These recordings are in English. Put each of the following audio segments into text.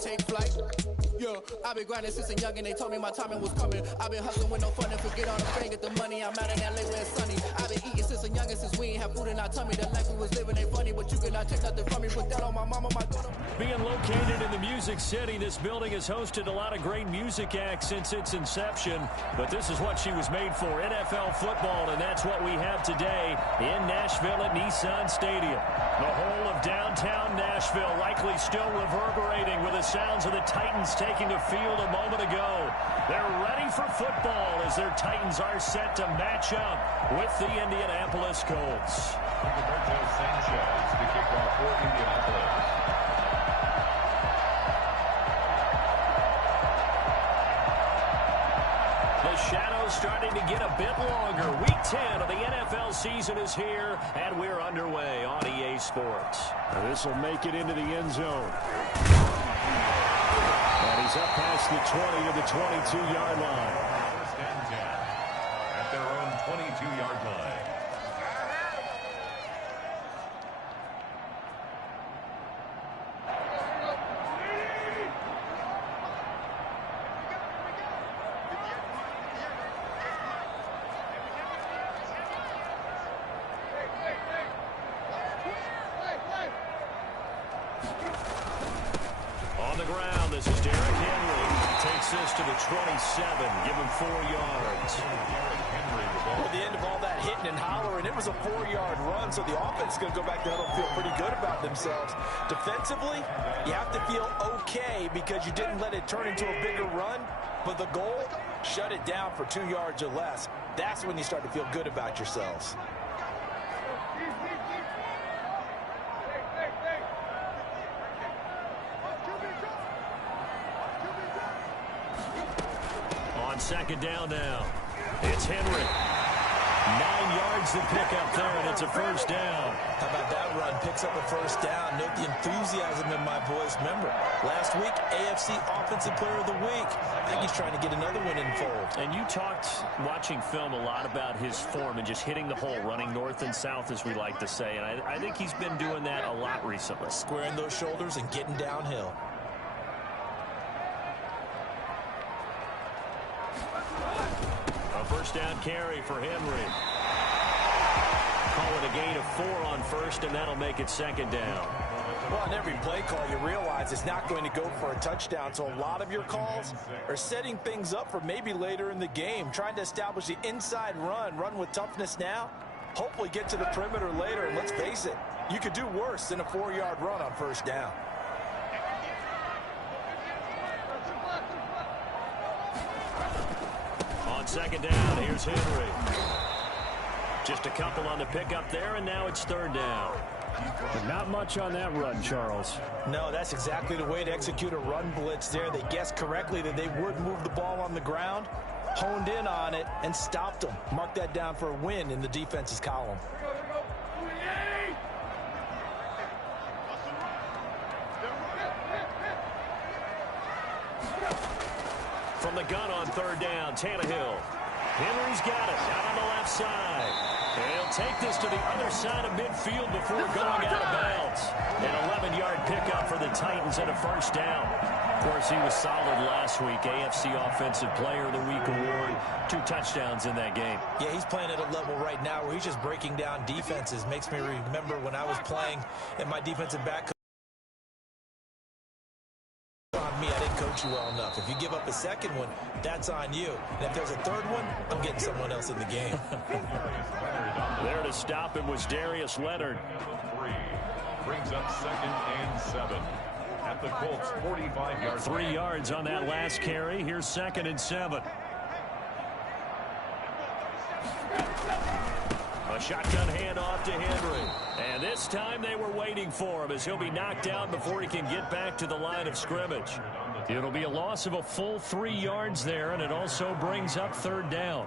take flight. Yeah, I've been grinding since a youngin', they told me my timing was coming. I've been hustling with no fun and forget on the train, get the money. I'm out in LA where it's sunny. I've been eating since a youngin', since we ain't have food in our tummy. The life we was living ain't funny, but you cannot take nothing from me. Put that on my mama, my daughter. Being located in the Music City, this building has hosted a lot of great music acts since its inception. But this is what she was made for, NFL football, and that's what we have today in Nashville at Nissan Stadium. The whole of downtown Nashville likely still reverberating with the sounds of the Titans taking the field a moment ago. They're ready for football as their Titans are set to match up with the Indianapolis Colts. Roberto Sanchez to kick off for Indianapolis. The shadow's starting to get a bit longer. Week 10 of the NFL season is here, and we're underway on EA Sports. This will make it into the end zone. And he's up past the 20 to the 22-yard line. First and 10 at their own 22-yard line. On the ground, this is Derrick Henry. Takes this to the 27, give him 4 yards. At the end of all that hitting and hollering, it was a 4-yard run, so the offense is going to go back to huddle and feel pretty good about themselves. Defensively, you have to feel okay because you didn't let it turn into a bigger run, but the goal, shut it down for 2 yards or less. That's when you start to feel good about yourselves. On second down now, it's Henry. 9 yards to pick up there, and it's a first down. How about that run? Picks up a first down. Note the enthusiasm in my voice. Remember, last week, AFC Offensive Player of the Week. I think he's trying to get another one in fold. And you talked, watching film, a lot about his form and just hitting the hole, running north and south, as we like to say. And I think he's been doing that a lot recently. Squaring those shoulders and getting downhill. A first down carry for Henry. Call it a gain of 4 on first, and that'll make it second down. Well, on every play call, you realize it's not going to go for a touchdown, so a lot of your calls are setting things up for maybe later in the game, trying to establish the inside run with toughness now, hopefully get to the perimeter later, and let's face it, you could do worse than a 4-yard run on first down. On second down, here's Henry. Just a couple on the pickup there, and now it's third down. But not much on that run, Charles. No, that's exactly the way to execute a run blitz there. They guessed correctly that they would move the ball on the ground, honed in on it, and stopped them. Mark that down for a win in the defense's column. From the gun on third down, Tannehill. Henry's got it out on the left side. He'll take this to the other side of midfield before going out of bounds. An 11-yard pickup for the Titans and a first down. Of course, he was solid last week. AFC Offensive Player of the Week award. 2 touchdowns in that game. Yeah, he's playing at a level right now where he's just breaking down defenses. Makes me remember when I was playing in my defensive back. On me, I didn't coach you well enough. If you give up a second one, that's on you. And if there's a third one, I'm getting someone else in the game. There to stop him was Darius Leonard. 3 brings up 2nd and 7 at the Colts 45-yard 3 yards on that last carry. Here's 2nd and 7. A shotgun handoff to Henry. And this time they were waiting for him as he'll be knocked down before he can get back to the line of scrimmage. It'll be a loss of a full 3 yards there, and it also brings up third down.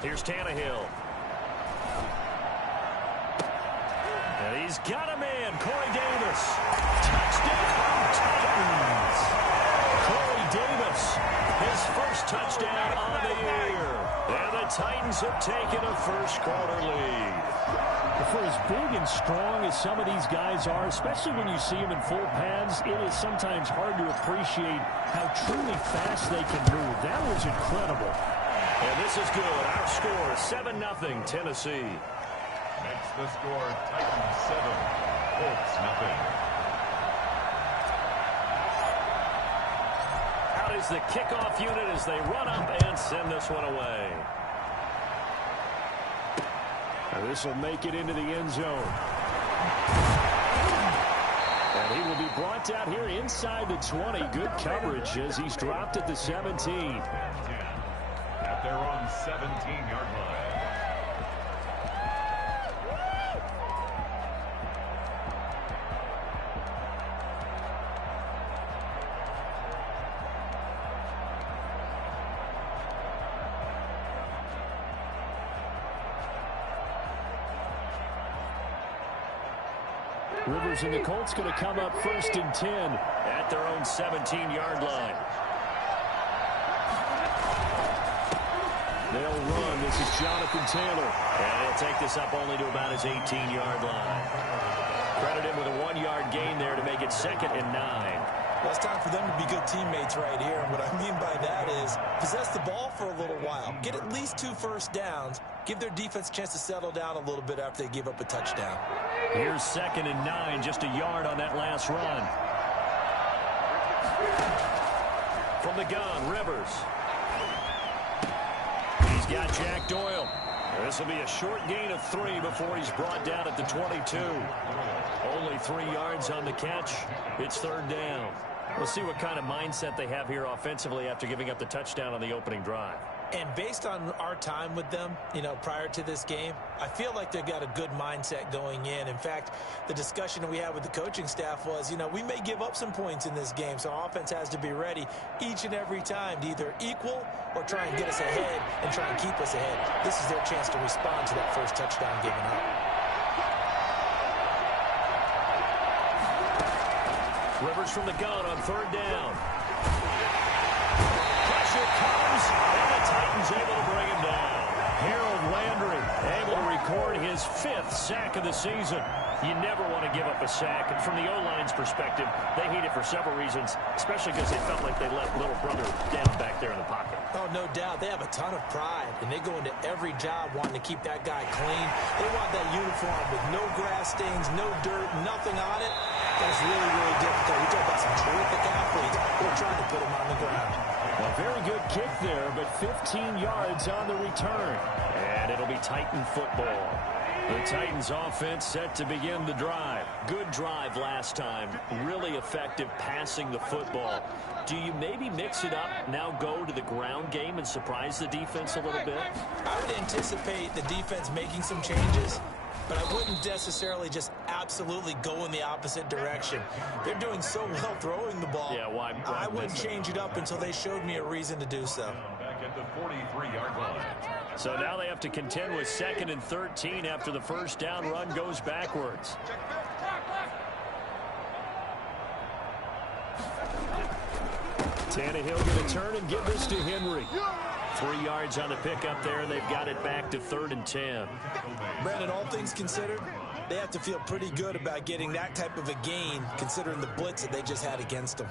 Here's Tannehill. And he's got a man, Corey Davis. Touchdown, Titans. Colts have taken a first-quarter lead. For as big and strong as some of these guys are, especially when you see them in full pads, it is sometimes hard to appreciate how truly fast they can move. That was incredible. And this is good. Our score, 7-0 Tennessee. Makes the score Titans 7, Colts 0. Out is the kickoff unit as they run up and send this one away. This will make it into the end zone. And he will be brought down here inside the 20. Good coverage as he's dropped at the 17. At their own 17-yard line. Rivers and the Colts going to come up 1st and 10 at their own 17-yard line. They'll run. This is Jonathan Taylor. And he'll take this up only to about his 18-yard line. Credit him with a 1-yard gain there to make it 2nd and 9. Well, it's time for them to be good teammates right here. And what I mean by that is possess the ball for a little while. Get at least 2 first downs. Give their defense a chance to settle down a little bit after they give up a touchdown. Here's 2nd and 9, just a yard on that last run. From the gun, Rivers. He's got Jack Doyle. This will be a short gain of 3 before he's brought down at the 22. Only 3 yards on the catch. It's 3rd down. We'll see what kind of mindset they have here offensively after giving up the touchdown on the opening drive. And based on our time with them, prior to this game, I feel like they've got a good mindset going in. In fact, the discussion we had with the coaching staff was, we may give up some points in this game, so our offense has to be ready each and every time to either equal or try and get us ahead and try and keep us ahead. This is their chance to respond to that first touchdown given up. Rivers from the gun on 3rd down. Pressure comes, and the Titans able to bring him down. Harold Landry able to record his 5th sack of the season. You never want to give up a sack. And from the O-line's perspective, they hate it for several reasons, especially because they felt like they let little brother down back there in the pocket. Oh, no doubt. They have a ton of pride, and they go into every job wanting to keep that guy clean. They want that uniform with no grass stains, no dirt, nothing on it. That's really, really difficult. We talk about some terrific athletes. We're trying to put them on the ground. A very good kick there, but 15 yards on the return. And it'll be Titan football. The Titans offense set to begin the drive. Good drive last time. Really effective passing the football. Do you maybe mix it up, now go to the ground game and surprise the defense a little bit? I would anticipate the defense making some changes, but I wouldn't necessarily just absolutely go in the opposite direction. They're doing so well throwing the ball. Yeah, why I wouldn't change it up until they showed me a reason to do so. Back at the 43-yard line. So now they have to contend with 2nd and 13 after the first down run goes backwards. Tannehill going to turn and give this to Henry. 3 yards on the pickup there. They've got it back to 3rd and 10. Brandon, all things considered, they have to feel pretty good about getting that type of a gain considering the blitz that they just had against them.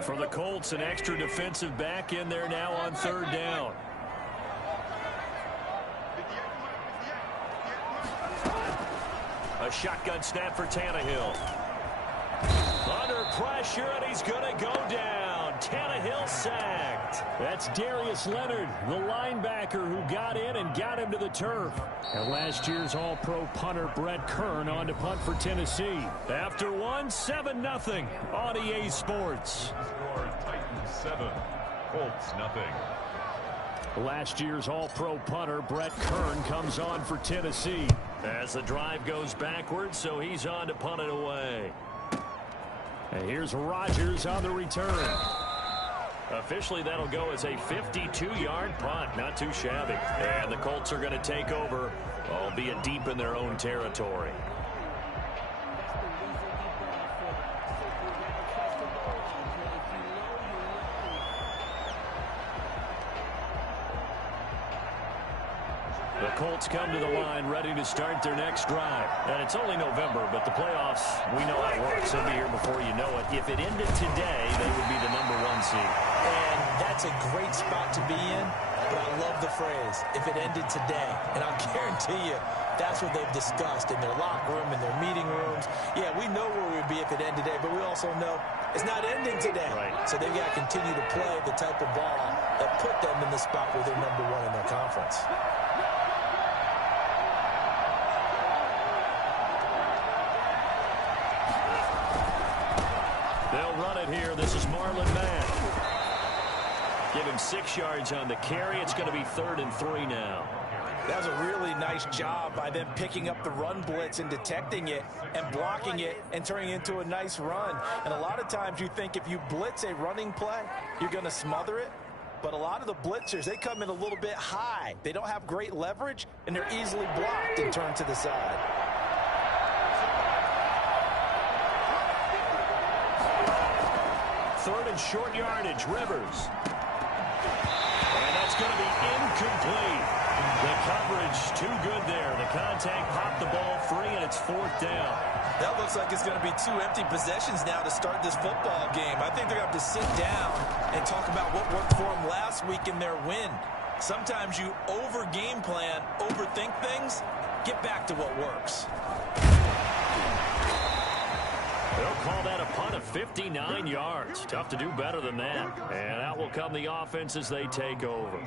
For the Colts, an extra defensive back in there now on 3rd down. A shotgun snap for Tannehill. Under pressure, and he's going to go down. Tannehill sacked. That's Darius Leonard, the linebacker who got in and got him to the turf. And last year's All-Pro punter Brett Kern on to punt for Tennessee. After 7-0 on EA Sports. Score Titans 7, Colts 0. Last year's All-Pro punter Brett Kern comes on for Tennessee. As the drive goes backwards, so he's on to punt it away. And here's Rodgers on the return. Officially, that'll go as a 52-yard punt. Not too shabby. And the Colts are going to take over, albeit deep in their own territory. The Colts come to the line ready to start their next drive. And it's only November, but the playoffs, we know how it works. They'll be here before you know it. If it ended today, they would be the #1 seed. And that's a great spot to be in, but I love the phrase, if it ended today. And I'll guarantee you, that's what they've discussed in their locker room, in their meeting rooms. Yeah, we know where we'd be if it ended today, but we also know it's not ending today. Right. So they've got to continue to play the type of ball that put them in the spot where they're #1 in their conference. They'll run it here. This is Marlon Mack. Give him 6 yards on the carry. It's going to be 3rd and 3 now. That was a really nice job by them picking up the run blitz and detecting it and blocking it and turning it into a nice run. And a lot of times you think if you blitz a running play, you're going to smother it. But a lot of the blitzers, they come in a little bit high. They don't have great leverage, and they're easily blocked and turned to the side. Third and short yardage, Rivers. And that's going to be incomplete. The coverage too good there. The contact popped the ball free, and it's 4th down. That looks like it's going to be 2 empty possessions now to start this football game. I think they're going to have to sit down and talk about what worked for them last week in their win. Sometimes you over-game plan, overthink things, get back to what works. They'll call that a punt of 59 yards. Tough to do better than that. And out will come the offense as they take over.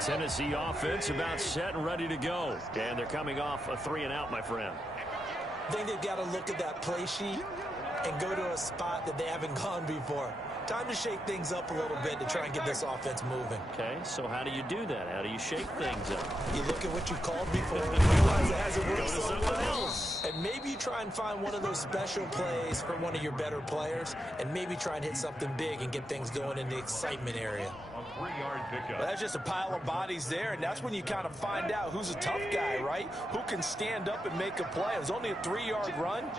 Tennessee offense about set and ready to go. And they're coming off a 3-and-out, my friend. I think they've got to look at that play sheet and go to a spot that they haven't gone before. Time to shake things up a little bit to try and get this offense moving. Okay, so how do you do that? How do you shake things up? You look at what you called before and realize it hasn't worked Go to so someone well. else. And maybe you try and find one of those special plays from one of your better players and maybe try and hit something big and get things going in the excitement area. A 3-yard pickup. Well, that's just a pile of bodies there, and that's when you kind of find out who's a tough guy, right? Who can stand up and make a play. It was only a 3-yard run,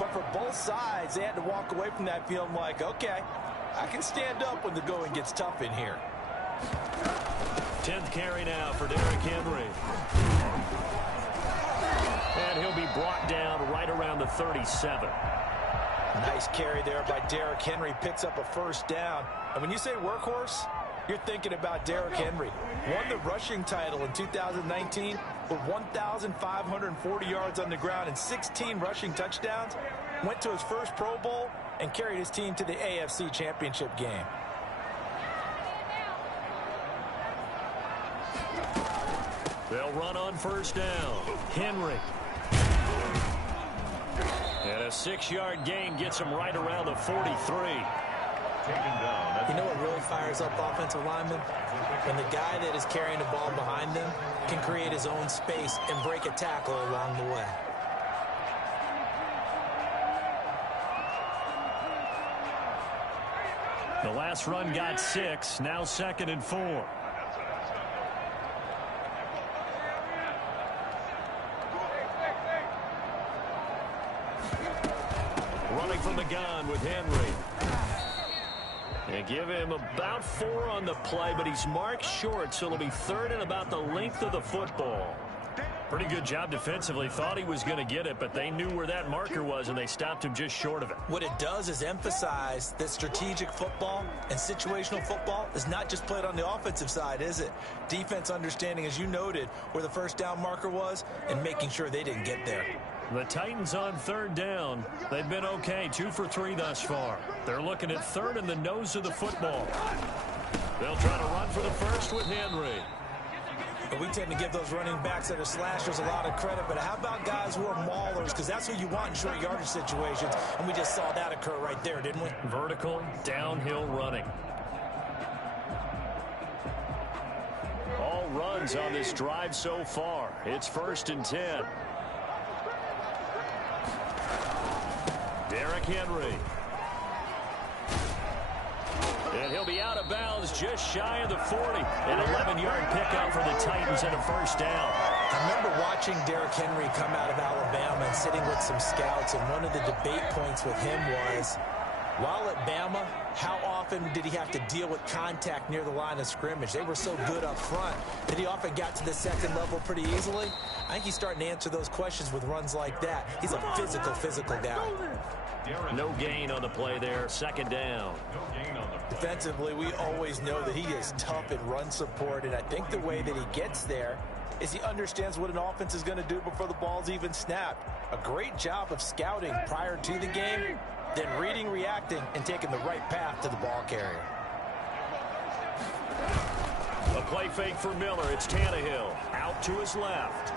but for both sides, they had to walk away from that feeling like, okay, I can stand up when the going gets tough in here. 10th carry now for Derrick Henry. And he'll be brought down right around the 37. Nice carry there by Derrick Henry. Picks up a 1st down. And when you say workhorse, you're thinking about Derrick Henry. Won the rushing title in 2019 with 1,540 yards on the ground and 16 rushing touchdowns. Went to his first Pro Bowl and carried his team to the AFC Championship game. They'll run on 1st down. Henry. And a 6-yard gain gets him right around the 43. You know what really fires up offensive linemen? When the guy that is carrying the ball behind them can create his own space and break a tackle along the way. The last run got 6. Now 2nd and 4. Running from the gun with Henry. And give him about 4 on the play, but he's marked short, so it'll be 3rd and about the length of the football. Pretty good job defensively. Thought he was going to get it, but they knew where that marker was, and they stopped him just short of it. What it does is emphasize that strategic football and situational football is not just played on the offensive side, is it? Defense understanding, as you noted, where the 1st down marker was and making sure they didn't get there. The Titans on 3rd down. They've been okay, 2 for 3 thus far. They're looking at 3rd in the nose of the football. They'll try to run for the 1st with Henry. And we tend to give those running backs that are slashers a lot of credit, but how about guys who are maulers? Because that's who you want in short yardage situations, and we just saw that occur right there, didn't we? Vertical, downhill running. All runs on this drive so far. It's 1st and 10. Derrick Henry. And he'll be out of bounds just shy of the 40. An 11-yard pickup for the Titans and a 1st down. I remember watching Derrick Henry come out of Alabama and sitting with some scouts, and one of the debate points with him was, While at Bama, how often did he have to deal with contact near the line of scrimmage? They were so good up front that he often got to the second level pretty easily. I think he's starting to answer those questions with runs like that. He's a physical guy. No gain on the play there. Second down. Defensively, we always know that he is tough in run support, and I think the way that he gets there is he understands what an offense is going to do before the ball's even snapped. A great job of scouting prior to the game, then reading, reacting, and taking the right path to the ball carrier. A play fake for Miller. It's Tannehill out to his left.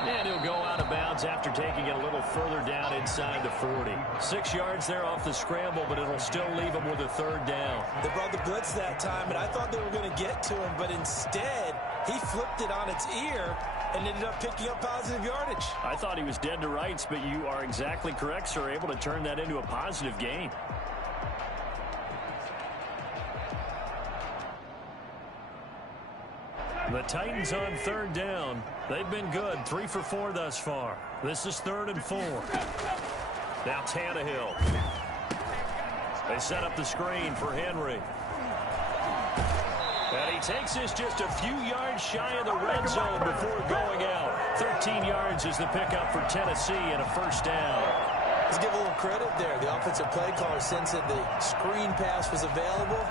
And he'll go out of bounds after taking it a little further down inside the 40. 6 yards there off the scramble, but it'll still leave him with a third down. They brought the blitz that time, and I thought they were going to get to him, but instead he flipped it on its ear and ended up picking up positive yardage. I thought he was dead to rights, but you are exactly correct, sir. Able to turn that into a positive gain. The Titans on third down. They've been good. 3 for 4 thus far. This is 3rd and 4. Now Tannehill. They set up the screen for Henry. And he takes this just a few yards shy of the red zone before going out. 13 yards is the pickup for Tennessee and a first down. Let's give a little credit there. The offensive play caller sensed that the screen pass was available.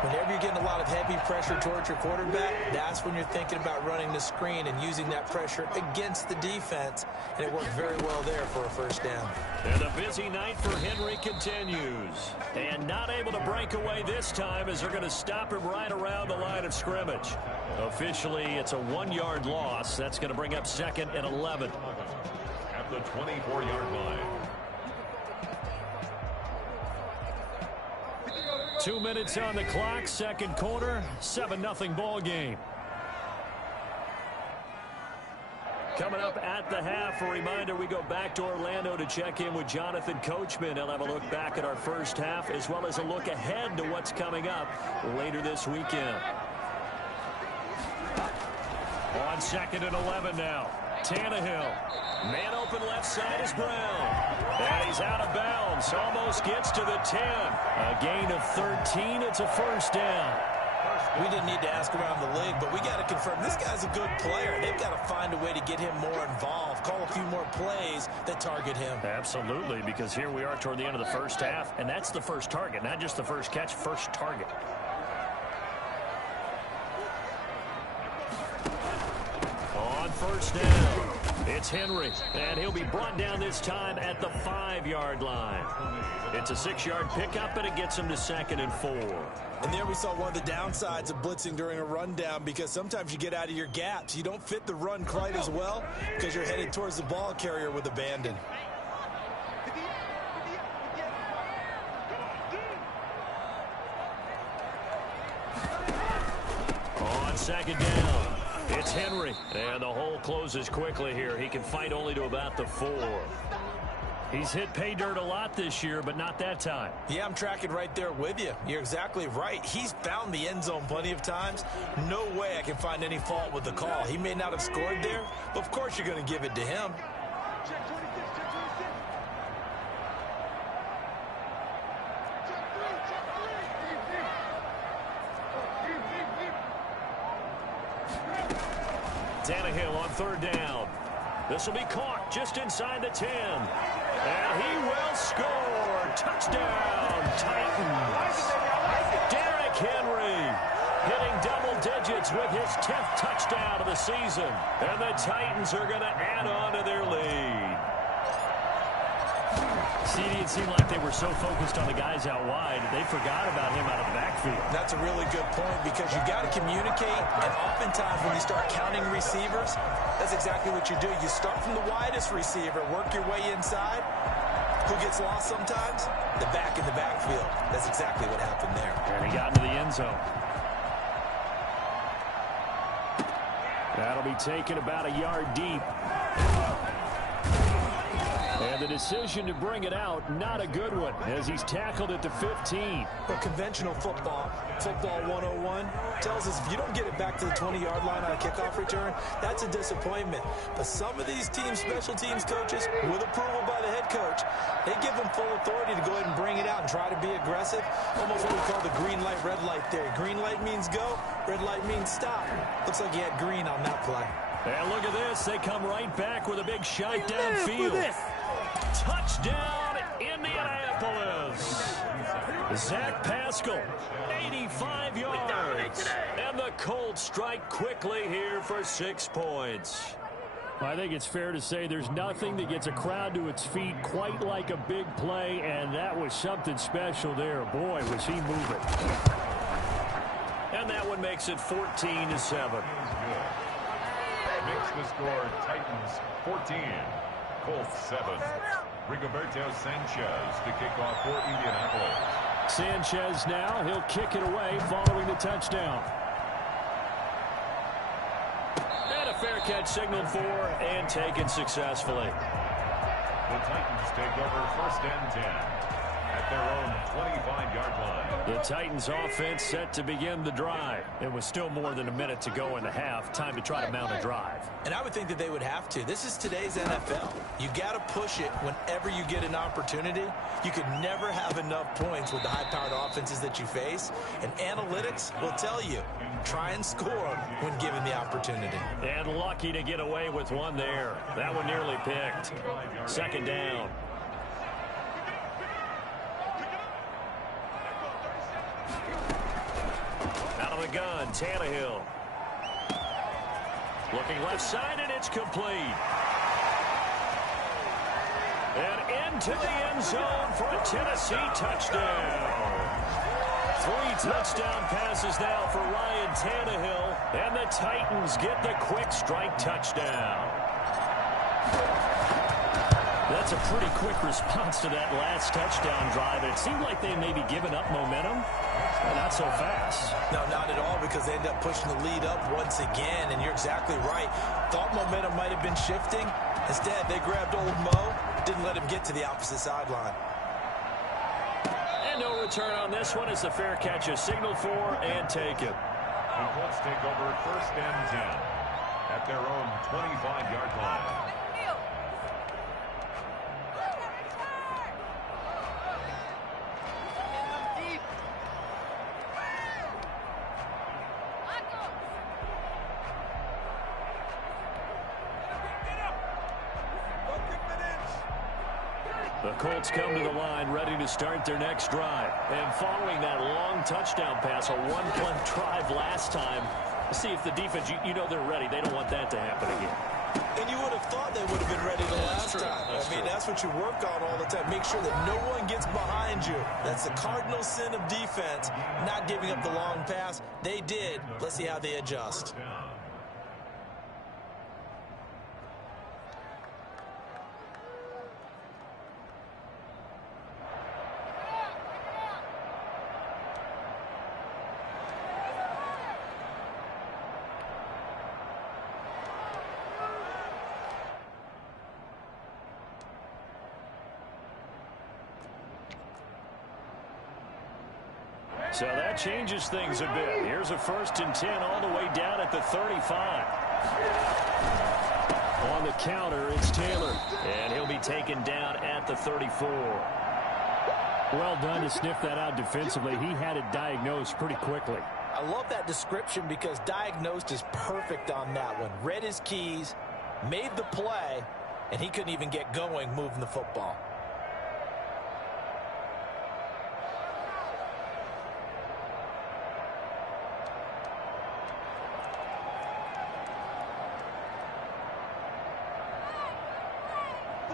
Whenever you're getting a lot of heavy pressure towards your quarterback, that's when you're thinking about running the screen and using that pressure against the defense. And it worked very well there for a first down. And a busy night for Henry continues. And not able to break away this time as they're going to stop him right around the line of scrimmage. Officially, it's a 1-yard loss. That's going to bring up 2nd and 11. At the 24-yard line. 2 minutes on the clock, second quarter, 7-0 ball game. Coming up at the half, a reminder, we go back to Orlando to check in with Jonathan Coachman. He'll have a look back at our first half as well as a look ahead to what's coming up later this weekend. On 2nd and 11 now. Tannehill. Man open left side is Brown. And he's out of bounds. Almost gets to the 10. A gain of 13. It's a first down. We didn't need to ask around the league, but we got to confirm this guy's a good player. They've got to find a way to get him more involved, call a few more plays that target him. Absolutely, because here we are toward the end of the first half, and that's the first target, not just the first catch, first target. On first down, it's Henry, and he'll be brought down this time at the 5-yard line. It's a 6-yard pickup, and it gets him to 2nd and 4. And there we saw one of the downsides of blitzing during a rundown, because sometimes you get out of your gaps. You don't fit the run quite as well because you're headed towards the ball carrier with abandon. On 2nd down, it's Henry, and the hole closes quickly here. He can fight only to about the 4. He's hit pay dirt a lot this year, but not that time. Yeah, I'm tracking right there with you. You're exactly right. He's found the end zone plenty of times. No way I can find any fault with the call. He may not have scored there, but of course you're going to give it to him. Tannehill on 3rd down. This will be caught just inside the 10. And he will score. Touchdown, Titans. Derrick Henry hitting double digits with his 10th touchdown of the season. And the Titans are going to add on to their lead. CD, it seemed like they were so focused on the guys out wide, they forgot about him out of the backfield. That's a really good point, because you got to communicate, and oftentimes when you start counting receivers, that's exactly what you do. You start from the widest receiver, work your way inside. Who gets lost sometimes? The back in the backfield. That's exactly what happened there. And he got into the end zone. That'll be taken about a yard deep. And the decision to bring it out, not a good one, as he's tackled at the 15. But conventional football 101, tells us if you don't get it back to the 20-yard line on a kickoff return, that's a disappointment. But some of these special teams coaches, with approval by the head coach, they give them full authority to go ahead and bring it out and try to be aggressive. Almost what we call the green light, red light theory. Green light means go, red light means stop. Looks like he had green on that play. And look at this. They come right back with a big shot downfield. Touchdown, Indianapolis. Zach Pascal, 85 yards. And the Colts strike quickly here for 6 points. I think it's fair to say there's nothing that gets a crowd to its feet quite like a big play, and that was something special there. Boy, was he moving. And that one makes it 14-7. Makes the score Titans 14, Colts 7. Rigoberto Sanchez to kick off for Indianapolis. Sanchez now, he'll kick it away following the touchdown. And a fair catch signaled for and taken successfully. The Titans take over 1st and 10 at their own 25-yard line. The Titans offense set to begin the drive. It was still more than a minute to go in the half. Time to try to mount a drive. And I would think that they would have to. This is today's NFL. You got to push it whenever you get an opportunity. You could never have enough points with the high-powered offenses that you face. And analytics will tell you, try and score when given the opportunity. And lucky to get away with one there. That one nearly picked. 2nd down. Out of the gun, Tannehill. Looking left side, and it's complete. And into the end zone for a Tennessee touchdown. 3 touchdown passes now for Ryan Tannehill, and the Titans get the quick strike touchdown. That's a pretty quick response to that last touchdown drive. It seemed like they may be giving up momentum. Well, not so fast. No, not at all, because they end up pushing the lead up once again, and you're exactly right. Thought momentum might have been shifting. Instead, they grabbed old Mo, didn't let him get to the opposite sideline. And no return on this one as the fair catch is signaled for and taken. The Colts take over 1st and 10 at their own 25-yard line. The Colts come to the line ready to start their next drive. And following that long touchdown pass, a one-play drive last time, see if the defense, you know they're ready. They don't want that to happen again. And you would have thought they would have been ready the last time. That's what you work on all the time. Make sure that no one gets behind you. That's the cardinal sin of defense, not giving up the long pass. They did. Let's see how they adjust. So that changes things a bit. Here's a 1st and 10 all the way down at the 35. On the counter, it's Taylor. And he'll be taken down at the 34. Well done to sniff that out defensively. He had it diagnosed pretty quickly. I love that description because diagnosed is perfect on that one. Read his keys, made the play, and he couldn't even get going moving the football.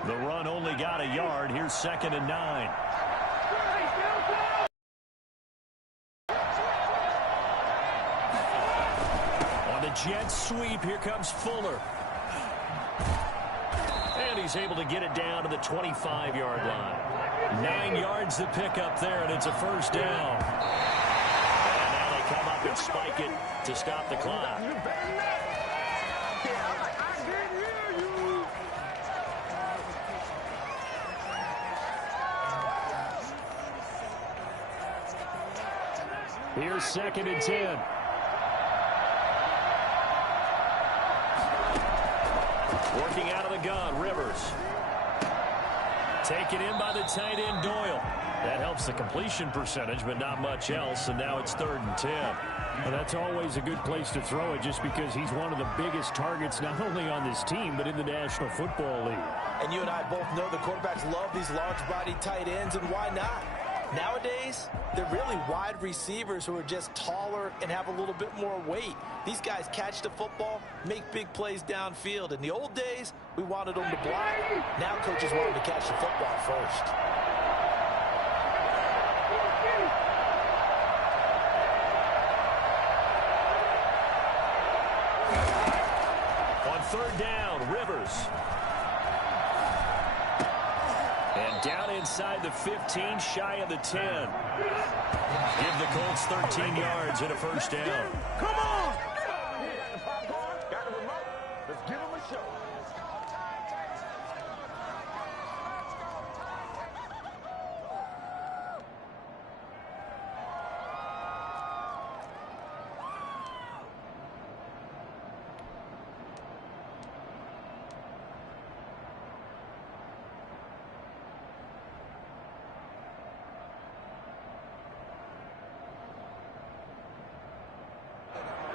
The run only got a yard. Here's 2nd and 9. On the jet sweep, here comes Fuller. And he's able to get it down to the 25-yard line. 9 yards to pick up there, and it's a 1st down. And now they come up and spike it to stop the clock. Here's 2nd and 10. Working out of the gun, Rivers. Taken in by the tight end, Doyle. That helps the completion percentage, but not much else, and now it's 3rd and 10. Well, that's always a good place to throw it just because he's one of the biggest targets not only on this team but in the National Football League. And you and I both know the quarterbacks love these large-body tight ends, and why not? Nowadays, they're really wide receivers who are just taller and have a little bit more weight. These guys catch the football, make big plays downfield. In the old days, we wanted them to block. Now coaches want them to catch the football first. On 3rd down, Rivers. And down inside the 15, shy of the 10. Give the Colts 13 yards and a 1st down. Come on! Got a remote. Let's give him a show.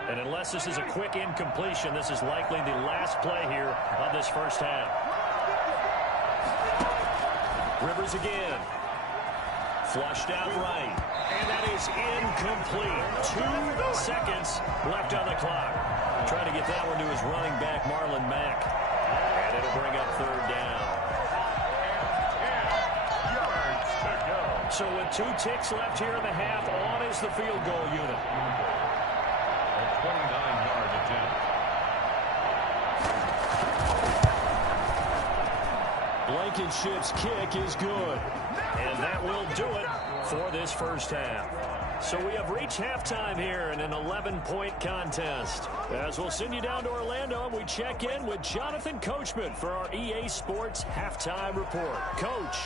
And unless this is a quick incompletion, this is likely the last play here of this first half. Rivers again. Flushed out right. And that is incomplete. 2 seconds left on the clock. Trying to get that one to his running back, Marlon Mack. And it'll bring up 3rd down. So with 2 ticks left here in the half, on is the field goal unit. 29-yard attempt. Blankenship's kick is good. And that will do it for this first half. So we have reached halftime here in an 11-point contest. As we'll send you down to Orlando, and we check in with Jonathan Coachman for our EA Sports Halftime Report. Coach.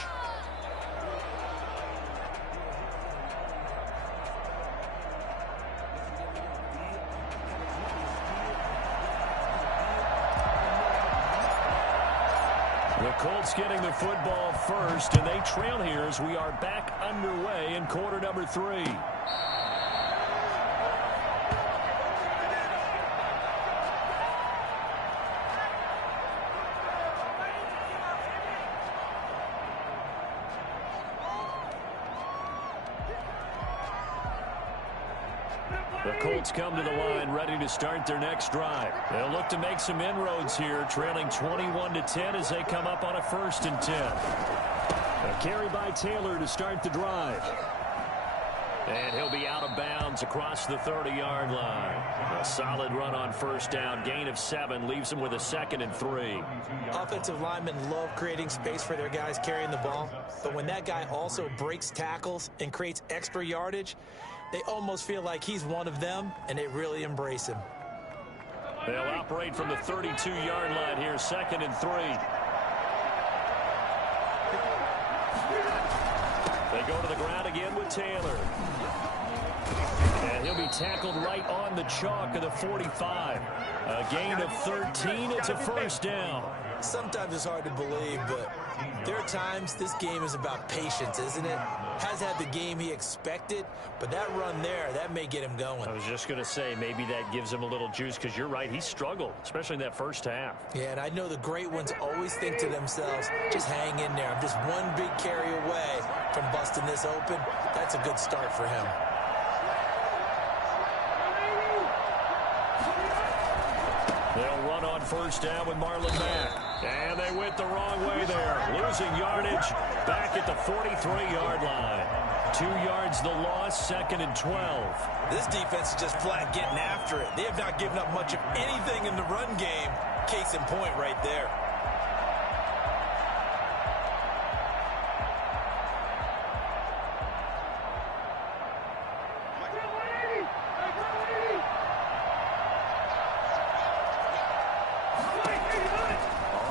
The Colts getting the football first, and they trail here as we are back underway in quarter number 3. The Colts come to the line ready to start their next drive. They'll look to make some inroads here, trailing 21-10 as they come up on a 1st and 10. A carry by Taylor to start the drive. And he'll be out of bounds across the 30-yard line. A solid run on 1st down. Gain of 7 leaves him with a 2nd and 3. Offensive linemen love creating space for their guys carrying the ball. But when that guy also breaks tackles and creates extra yardage, they almost feel like he's one of them, and they really embrace him. They'll operate from the 32-yard line here, 2nd and 3. They go to the ground again with Taylor. And he'll be tackled right on the chalk of the 45. A gain of 13. It's a 1st down. Sometimes it's hard to believe, but there are times this game is about patience, isn't it? Has had the game he expected, but that run there, that may get him going. I was just going to say, maybe that gives him a little juice, because you're right, he struggled, especially in that first half. Yeah, and I know the great ones always think to themselves, just hang in there. I'm just one big carry away from busting this open. That's a good start for him. They'll run on 1st down with Marlon Mack. And they went the wrong way there. Losing yardage back at the 43-yard line. 2 yards the loss, 2nd and 12. This defense is just flat getting after it. They have not given up much of anything in the run game. Case in point right there.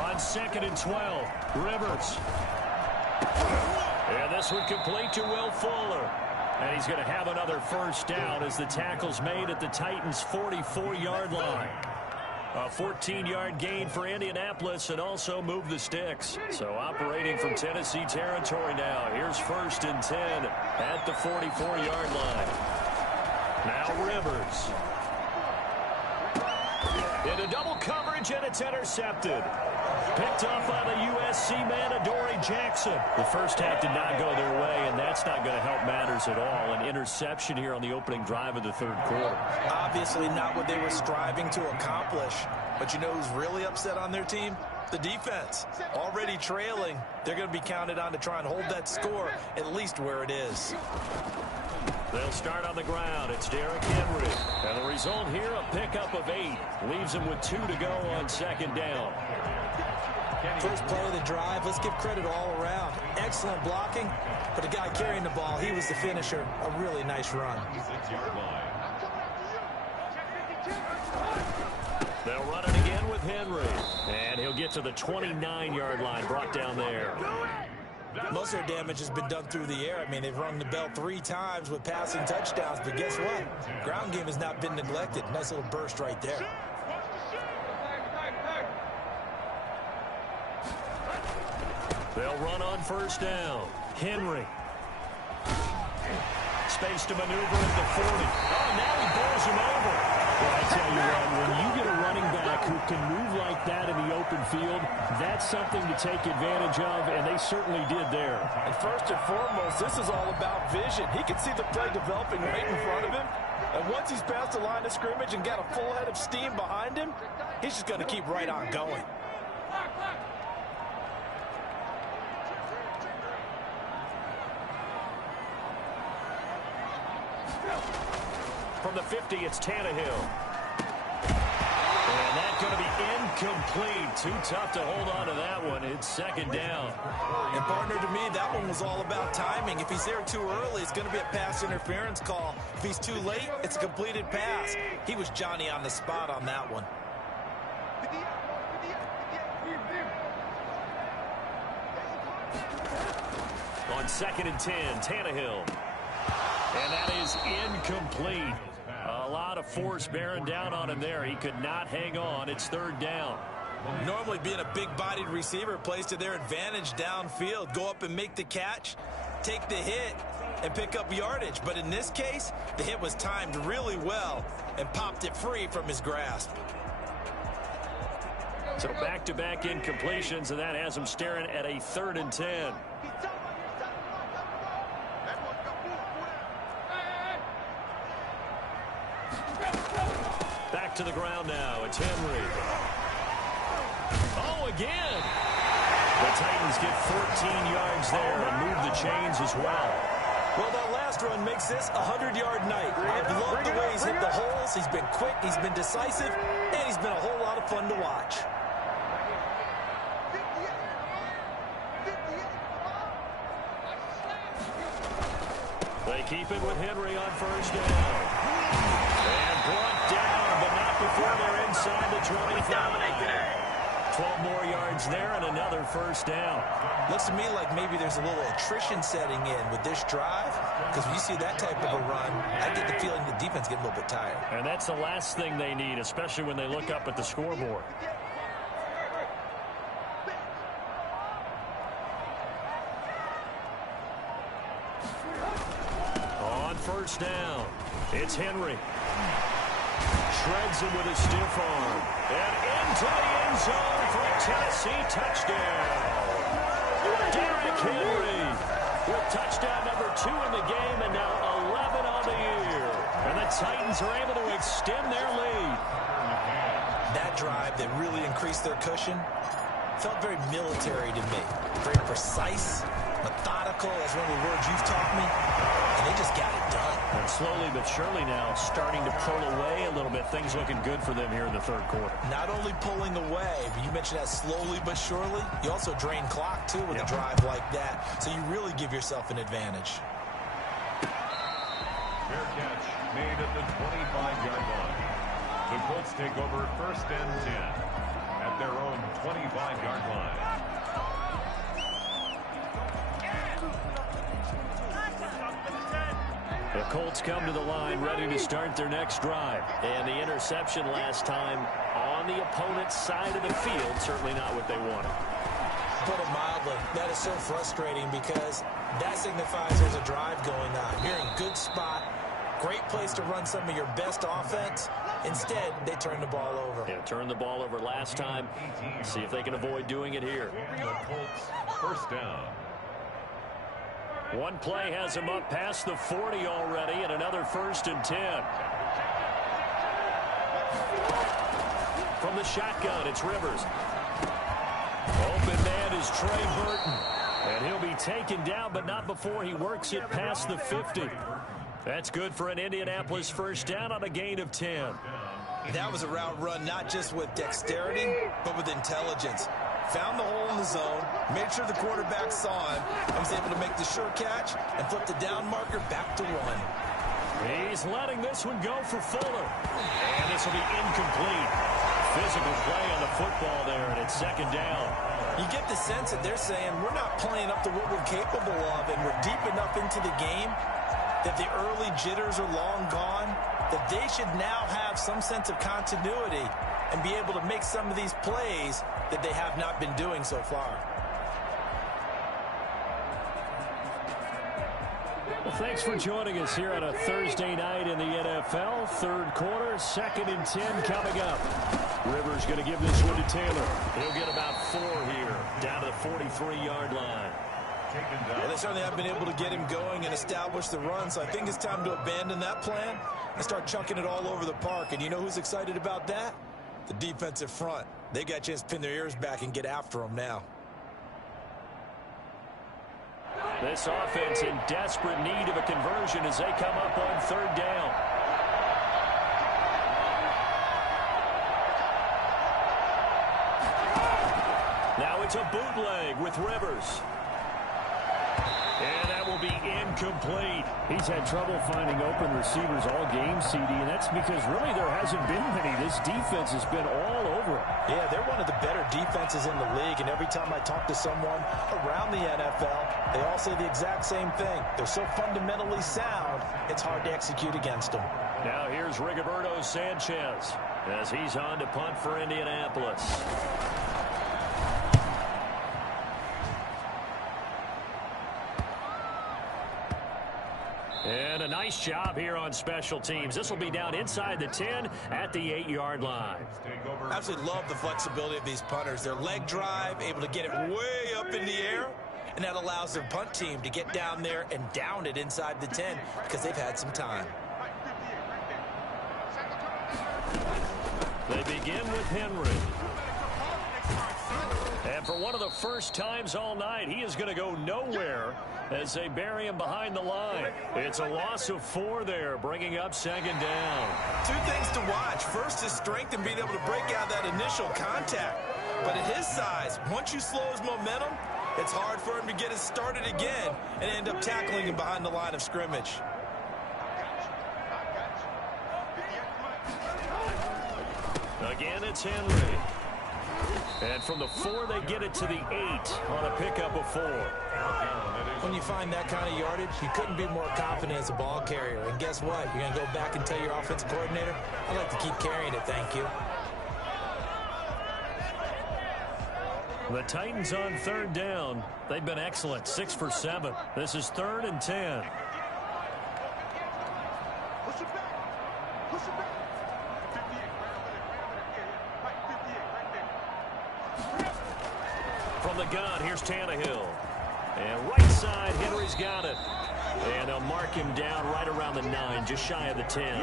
On 2nd and 12, Rivers. And this one complete to Will Fuller. And he's going to have another first down as the tackle's made at the Titans' 44-yard line. A 14-yard gain for Indianapolis and also move the sticks. So operating from Tennessee territory now. Here's 1st and 10 at the 44-yard line. Now Rivers. Into double coverage, and it's intercepted. Picked off by the USC man, Adoree Jackson. The first half did not go their way, and that's not going to help matters at all. An interception here on the opening drive of the third quarter. Obviously not what they were striving to accomplish. But you know who's really upset on their team? The defense. Already trailing. They're going to be counted on to try and hold that score at least where it is. They'll start on the ground. It's Derrick Henry. And the result here, a pickup of 8. Leaves him with 2 to go on 2nd down. First play of the drive, let's give credit all around. Excellent blocking, but the guy carrying the ball, he was the finisher. A really nice run. They'll run it again with Henry. And he'll get to the 29-yard line, brought down there. Most of their damage has been done through the air. I mean, they've rung the bell 3 times with passing touchdowns, but guess what? Ground game has not been neglected. Nice little burst right there. They'll run on 1st down. Henry. Space to maneuver at the 40. Oh, now he bowls him over. Well, I tell you what, when you get a running back who can move like that in the open field, that's something to take advantage of, and they certainly did there. And first and foremost, this is all about vision. He can see the play developing right in front of him. And once he's past the line of scrimmage and got a full head of steam behind him, he's just going to keep right on going. From the 50, it's Tannehill. And that's going to be incomplete. Too tough to hold on to that one. It's 2nd down. And partner, to me, that one was all about timing. If he's there too early, it's going to be a pass interference call. If he's too late, it's a completed pass. He was Johnny on the spot on that one. On 2nd and 10, Tannehill. And that is incomplete. A lot of force bearing down on him there. He could not hang on. It's 3rd down. Normally being a big-bodied receiver plays to their advantage downfield. Go up and make the catch, take the hit, and pick up yardage. But in this case, the hit was timed really well and popped it free from his grasp. So back-to-back incompletions, and that has him staring at a 3rd and 10. Back to the ground now. It's Henry. Oh, again. The Titans get 14 yards there and move the chains as well. Well, that last run makes this a 100-yard night. I've loved the way he's hit the holes. He's been quick, he's been decisive, and he's been a whole lot of fun to watch. They keep it with Henry on 1st down. And brought down, but not before they're inside the 25. 12 more yards there and another 1st down. Looks to me like maybe there's a little attrition setting in with this drive, because when you see that type of a run, I get the feeling the defense getting a little bit tired. And that's the last thing they need, especially when they look up at the scoreboard. On 1st down, it's Henry. Shreds him with a stiff arm. And into the end zone for a Tennessee touchdown. Derrick Henry with touchdown number 2 in the game and now 11 on the year. And the Titans are able to extend their lead. That drive that really increased their cushion felt very military to me. Very precise, methodical, that's one of the words you've taught me. And they just got it done. And slowly but surely now starting to pull away a little bit. Things looking good for them here in the third quarter. Not only pulling away, but you mentioned that slowly but surely. You also drain clock, too, with a drive like that. So you really give yourself an advantage. Fair catch made at the 25-yard line. The Colts take over 1st and 10 at their own 25-yard line. The Colts come to the line ready to start their next drive. And the interception last time on the opponent's side of the field, certainly not what they wanted. Put it mildly, that is so frustrating because that signifies there's a drive going on. You're in a good spot, great place to run some of your best offense. Instead, they turn the ball over. Yeah, turned the ball over last time. See if they can avoid doing it here. The Colts, first down. One play has him up past the 40 already, and another 1st and 10. From the shotgun, it's Rivers. Open man is Trey Burton. And he'll be taken down, but not before he works it past the 50. That's good for an Indianapolis first down on a gain of 10. That was a route run not just with dexterity, but with intelligence. Found the hole in the zone, made sure the quarterback saw him, and was able to make the sure catch and flip the down marker back to 1. He's letting this one go for Fuller. And this will be incomplete. Physical play on the football there, and it's 2nd down. You get the sense that they're saying we're not playing up to what we're capable of, and we're deep enough into the game that the early jitters are long gone, that they should now have some sense of continuity and be able to make some of these plays that they have not been doing so far. Well, thanks for joining us here on a Thursday night in the NFL. 3rd quarter, 2nd and 10 coming up. Rivers going to give this one to Taylor. He'll get about 4 here, down to the 43-yard line. Well, they certainly have been able to get him going and establish the run, so I think it's time to abandon that plan and start chunking it all over the park. And you know who's excited about that? The defensive front. They got a chance to pin their ears back and get after him now. This offense in desperate need of a conversion as they come up on 3rd down. Now it's a bootleg with Rivers. And that will be incomplete. He's had trouble finding open receivers all game, CD, and that's because really there hasn't been many. This defense has been all over him. Yeah, they're one of the better defenses in the league, and every time I talk to someone around the NFL, they all say the exact same thing. They're so fundamentally sound, it's hard to execute against them. Now here's Rigoberto Sanchez as he's on to punt for Indianapolis. And a nice job here on special teams. This will be down inside the 10 at the 8-yard line. I absolutely love the flexibility of these punters. Their leg drive, able to get it way up in the air, and that allows their punt team to get down there and down it inside the 10 because they've had some time. They begin with Henry. And for one of the first times all night, he is going to go nowhere as they bury him behind the line. It's a loss of 4 there, bringing up 2nd down. 2 things to watch. First, his strength and being able to break out that initial contact. But at his size, once you slow his momentum, it's hard for him to get it started again and end up tackling him behind the line of scrimmage. Again, it's Henry. And from the 4, they get it to the 8 on a pickup of 4. When you find that kind of yardage, you couldn't be more confident as a ball carrier. And guess what? You're going to go back and tell your offensive coordinator, I'd like to keep carrying it, thank you. The Titans on 3rd down. They've been excellent, 6 for 7. This is 3rd and 10. From the gun, here's Tannehill. And right side, Henry's got it. And they'll mark him down right around the 9, just shy of the 10.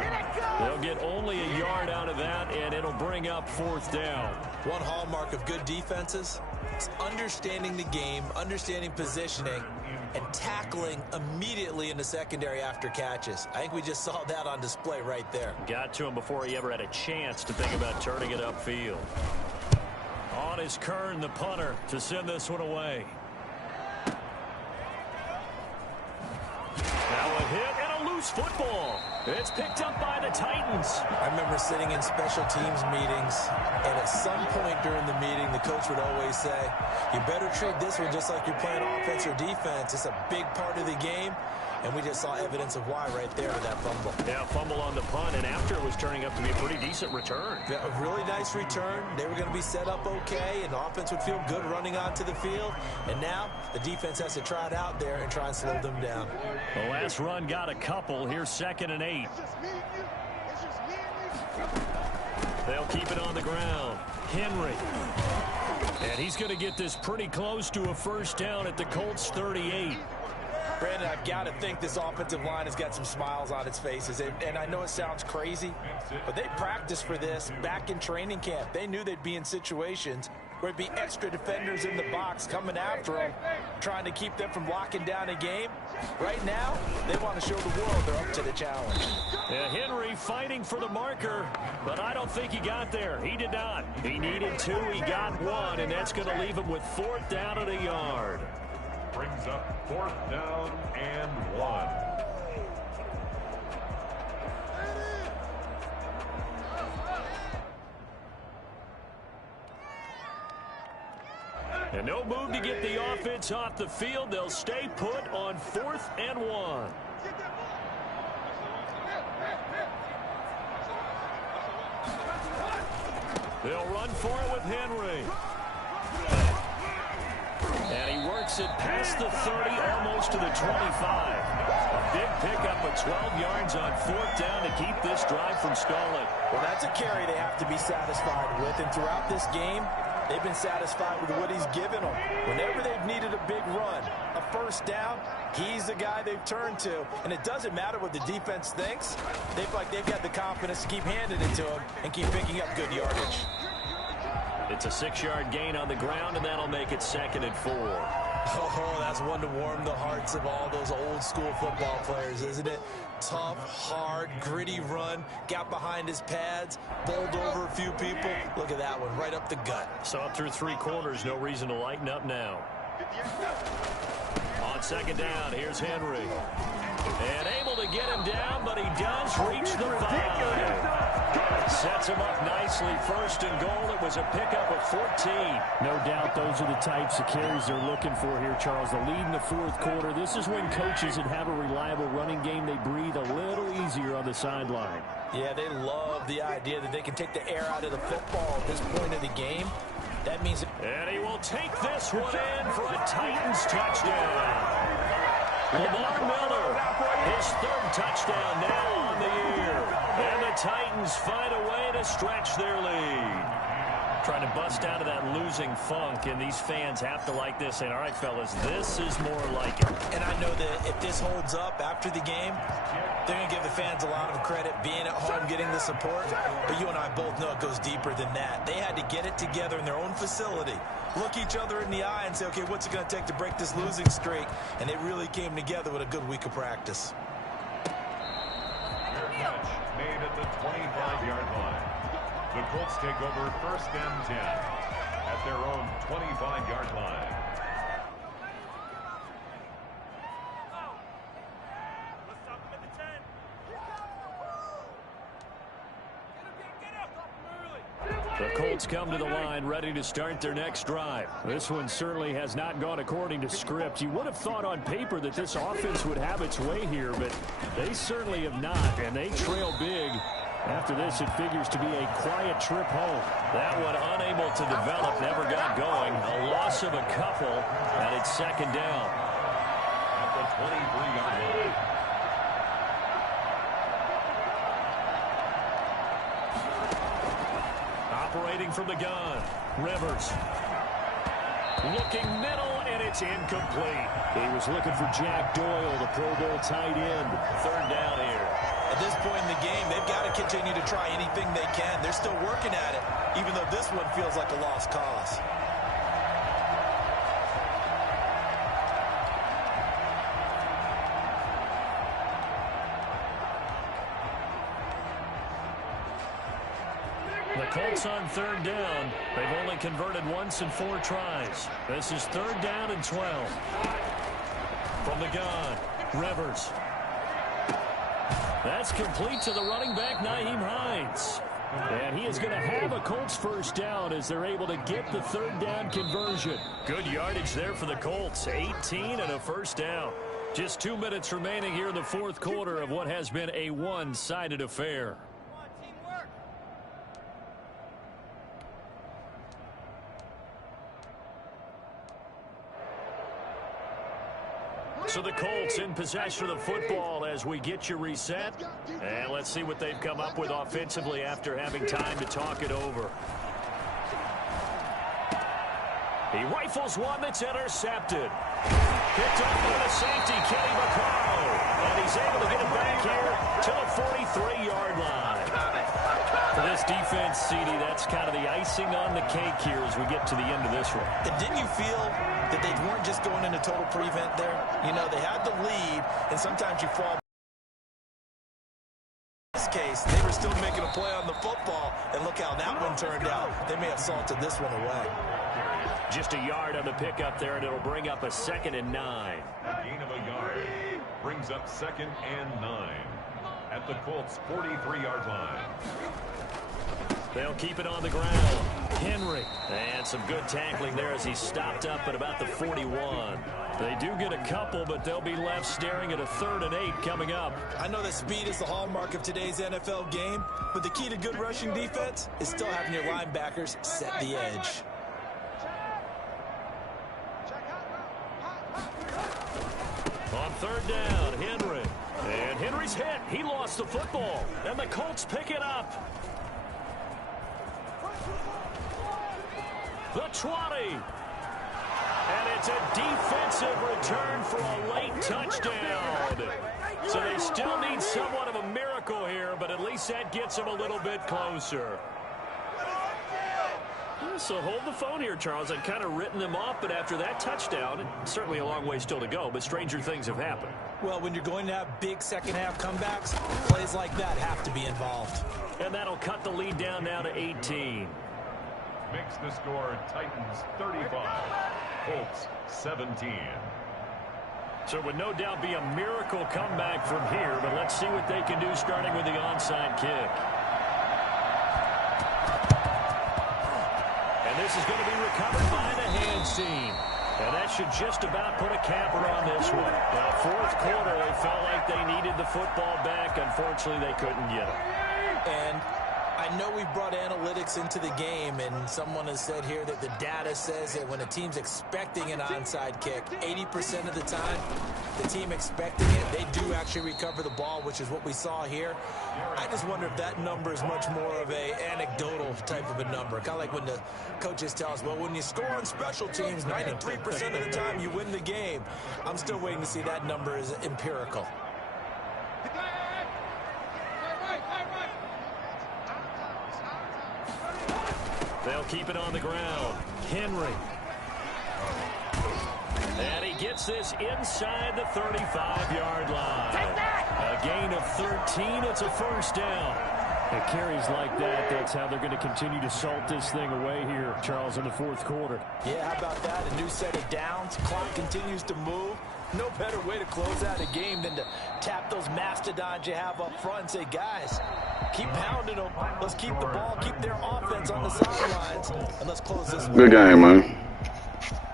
They'll get only a yard out of that, and it'll bring up 4th down. One hallmark of good defenses is understanding the game, understanding positioning, and tackling immediately in the secondary after catches. I think we just saw that on display right there. Got to him before he ever had a chance to think about turning it upfield. On is Kern, the punter, to send this one away. Now a hit and a loose football. It's picked up by the Titans. I remember sitting in special teams meetings, and at some point during the meeting, the coach would always say, you better treat this one just like you're playing offense or defense. It's a big part of the game. and we just saw evidence of why right there with that fumble. Yeah, fumble on the punt, and after it was turning up to be a pretty decent return. Yeah, a really nice return. They were going to be set up okay, and the offense would feel good running onto the field. And now the defense has to try it out there and try and slow them down. The last run got a couple. Here's 2nd and 8. They'll keep it on the ground. Henry. And he's going to get this pretty close to a first down at the Colts 38. Brandon, I've got to think this offensive line has got some smiles on its faces. And I know it sounds crazy, but they practiced for this back in training camp. They knew they'd be in situations where it'd be extra defenders in the box coming after them, trying to keep them from locking down a game. Right now, they want to show the world they're up to the challenge. Yeah, Henry fighting for the marker, but I don't think he got there. He did not. He needed 2. He got 1, and that's going to leave him with 4th down and a yard. Brings up 4th down and 1. And no move to get the offense off the field. They'll stay put on 4th and 1. They'll run for it with Henry. And he works it past the 30, almost to the 25. A big pickup of 12 yards on 4th down to keep this drive from stalling. Well, that's a carry they have to be satisfied with. And throughout this game, they've been satisfied with what he's given them. Whenever they've needed a big run, a first down, he's the guy they've turned to. And it doesn't matter what the defense thinks. They feel like they've got the confidence to keep handing it to him and keep picking up good yardage. It's a 6-yard gain on the ground, and that'll make it 2nd and 4. Oh, that's one to warm the hearts of all those old school football players, isn't it? Tough, hard, gritty run, got behind his pads, bowled over a few people. Look at that one, right up the gut. Saw through 3 quarters, no reason to lighten up now. On 2nd down, here's Henry. And able to get him down, but he does reach the 5. Sets him up nicely. 1st and goal. It was a pickup of 14. No doubt those are the types of carries they're looking for here, Charles. The lead in the 4th quarter. This is when coaches that have a reliable running game, they breathe a little easier on the sideline. Yeah, they love the idea that they can take the air out of the football at this point of the game. That means... And he will take this one in for a Titans touchdown. Lamar Miller, his 3rd touchdown now on the year. And the Titans find a way to stretch their lead. Trying to bust out of that losing funk, and these fans have to like this. And all right, fellas, this is more like it. And I know that if this holds up after the game, they're going to give the fans a lot of credit being at home, getting the support. But you and I both know it goes deeper than that. They had to get it together in their own facility, look each other in the eye and say, okay, what's it going to take to break this losing streak? And they really came together with a good week of practice. Catch made at the 25-yard line. The Colts take over 1st and 10 at their own 25-yard line. The Colts come to the line ready to start their next drive. This one certainly has not gone according to script. You would have thought on paper that this offense would have its way here, but they certainly have not, and they trail big. After this, it figures to be a quiet trip home. That one unable to develop, never got going. A loss of a couple, and it's 2nd down. At the 23-yard line. Operating from the gun, Rivers. Looking middle, and it's incomplete. He was looking for Jack Doyle, the Pro Bowl tight end. 3rd down here. At this point in the game, they've got to continue to try anything they can. They're still working at it, even though this one feels like a lost cause. The Colts on 3rd down. They've only converted once in 4 tries. This is 3rd down and 12. From the gun, Rivers. That's complete to the running back, Nyheim Hines. And he is going to have a Colts first down as they're able to get the 3rd down conversion. Good yardage there for the Colts. 18 and a first down. Just 2 minutes remaining here in the fourth quarter of what has been a one-sided affair. So the Colts in possession of the football as we get you reset. And let's see what they've come up with offensively after having time to talk it over. He rifles one that's intercepted. Picked off by the safety, Kenny Vaccaro. And he's able to get it back here to the 43-yard line. For this defense, CD, that's kind of the icing on the cake here as we get to the end of this one. And didn't you feel that they weren't just going into total prevent there? You know, they had the lead, and sometimes you fall. In this case, they were still making a play on the football, and look how that one turned out. They may have salted this one away. Just a yard on the pickup there, and it'll bring up a 2nd and 9. A gain of a yard brings up 2nd and 9 at the Colts' 43-yard line. They'll keep it on the ground. Henry. And some good tackling there as he stopped up at about the 41. They do get a couple, but they'll be left staring at a 3rd and 8 coming up. I know that speed is the hallmark of today's NFL game, but the key to good rushing defense is still having your linebackers set the edge. On 3rd down, Henry. And Henry's hit. He lost the football. And the Colts pick it up. The 20. And it's a defensive return for a late touchdown. So they still need somewhat of a miracle here, but at least that gets them a little bit closer. So hold the phone here, Charles. I'd kind of written them off, but after that touchdown, certainly a long way still to go, but stranger things have happened. Well, when you're going to have big second-half comebacks, plays like that have to be involved. And that'll cut the lead down now to 18. Makes the score Titans 35, Colts 17. So it would no doubt be a miracle comeback from here, but let's see what they can do starting with the onside kick. And this is going to be recovered by the hands team. And that should just about put a capper on this one. Now, fourth quarter, they felt like they needed the football back. Unfortunately, they couldn't get it. And I know we've brought analytics into the game, and someone has said here that the data says that when a team's expecting an onside kick, 80% of the time, the team expecting it, they do actually recover the ball, which is what we saw here. I just wonder if that number is much more of a anecdotal type of a number. Kind of like when the coaches tell us, well, when you score on special teams, 93% of the time you win the game. I'm still waiting to see that number is empirical. They'll keep it on the ground. Henry. And he gets this inside the 35-yard line. A gain of 13. It's a first down. It carries like that. That's how they're going to continue to salt this thing away here, Charles, in the fourth quarter. Yeah, how about that? A new set of downs. Clock continues to move. No better way to close out a game than to tap those mastodons you have up front and say, guys, keep pounding them. Let's keep the ball, keep their offense on the sidelines, and let's close this one. Good game, man.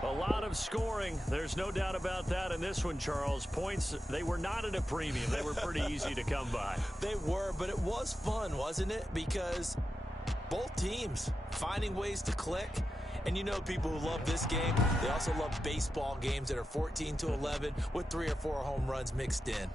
A lot of scoring. There's no doubt about that in this one, Charles. Points, they were not at a premium. They were pretty easy to come by. They were, but it was fun, wasn't it? Because both teams finding ways to click. And you know people who love this game, they also love baseball games that are 14-11 with 3 or 4 home runs mixed in.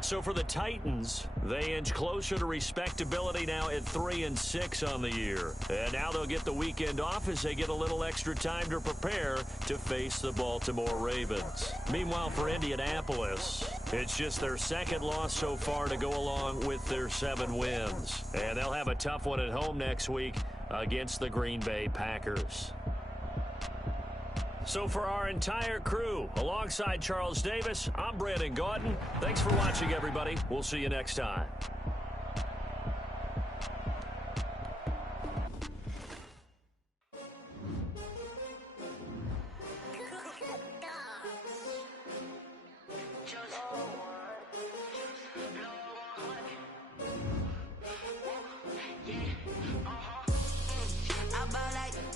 So for the Titans, they inch closer to respectability now at 3-6 on the year. And now they'll get the weekend off as they get a little extra time to prepare to face the Baltimore Ravens. Meanwhile, for Indianapolis, it's just their second loss so far to go along with their 7 wins. And they'll have a tough one at home next week against the Green Bay Packers. So for our entire crew, alongside Charles Davis, I'm Brandon Gaudin. Thanks for watching, everybody. We'll see you next time.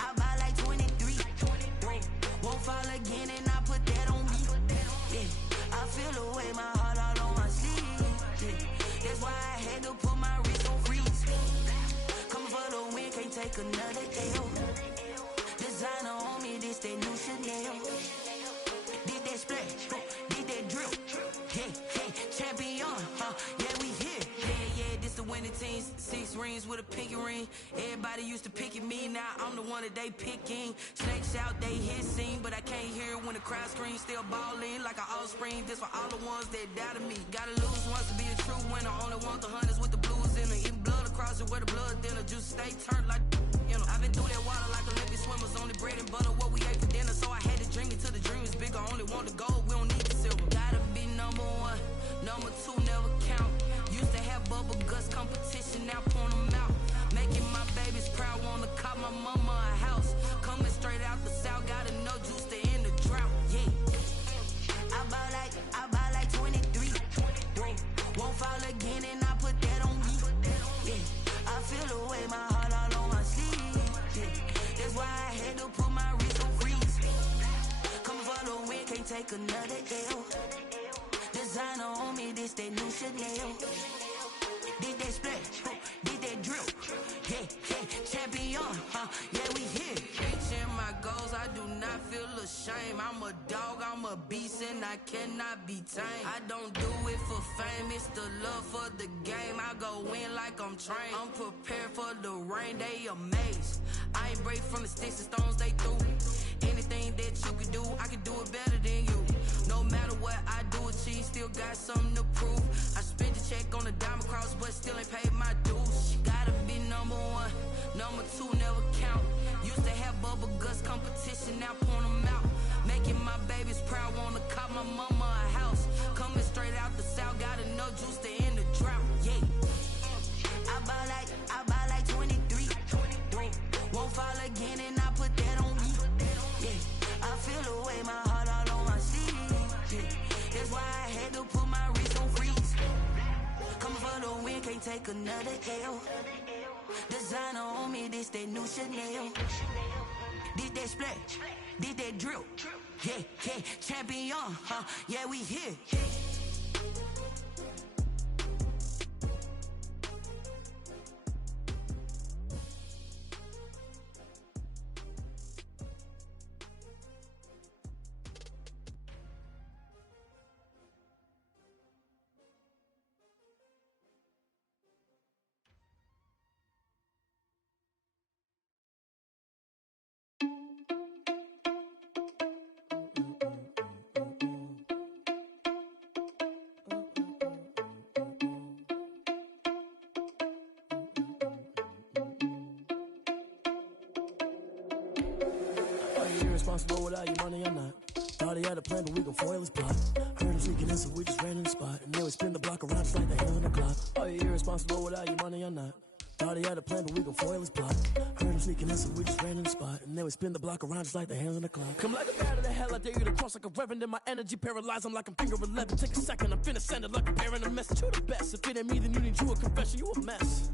I buy like 23. Won't fall again and I put that on me. another L. Designer on me, this that new Chanel. Did that splash, did that drill. Yeah, champion, yeah, we here. Yeah, this the winning team. 6 rings with a pinky ring. Everybody used to pick at me, now I'm the one that they picking. Snakes out, they hit scene, but I can't hear it when the crowd screams. Still ballin' like an offspring. This for all the ones that doubted me. Gotta lose once to be a true winner. Only want the hunters with the blues in it. Eating blood across it where the blood dinner. Juice stay turned like, you know. I've been through that water like Olympic swimmers. Only bread and butter, what we ate for dinner. So I had to dream it till the dream is bigger. Only want the gold, we don't need the silver. Gotta be number 1, number 2 never count. Used to have bubble guts competition, now point them out. Making my babies proud, wanna cop my mama a house. Coming straight out the south, gotta know juice to end the drought. Yeah, I buy like 23. Won't fall again, and I put that on me. Yeah, I feel the way, my heart all on my sleeve. Yeah, that's why I had to put my wrist on freeze. Coming for the win, can't take another L. Designer on me, this that new Chanel. Did that splash, did that drill. Yeah, champion, yeah, we here. Reaching my goals, I do not feel ashamed. I'm a dog, I'm a beast, and I cannot be tamed. I don't do it for fame, it's the love for the game. I go in like I'm trained. I'm prepared for the rain, they amazed. I ain't break from the sticks and stones they threw. Anything that you can do, I can do it better than you. No matter what I do, achieve, still got something to prove. I spent the check on the diamond cross, but still ain't paid my dues. Gotta be number 1, number 2 never count. Used to have bubble guts competition, now point them out. Making my babies proud, wanna cop my mama a house. Coming straight out the south, gotta know juice to end the drought. Yeah, I buy like 23. Won't fall again, and I put that on me. Yeah, I feel the way, my heart all on my sleeve. Yeah, that's why I had to put my wrist on freeze. Coming for the win, can't take another L. Designer on me, this that new Chanel. Did that splash, did that drill. Yeah, champion, yeah, we here. Responsible without your money or not. Thought he had a plan, but we gon' foil his plot. Heard him sneaking in, so we just ran in the spot. And then we spin the block around just like the hand on the clock. Are you irresponsible without your money or not? Thought he had a plan, but we gon' foil his plot. Heard him sneaking in, so we just ran in the spot. And then we spin the block around just like the hands on the clock. Come like a bat of the hell, I dare you to cross like a reverend. In my energy paralyzed, I'm like I'm finger 11. Take a second, I'm finna send it like a bear in a message. You the best. If it ain't me, then you need you a confession. You a mess.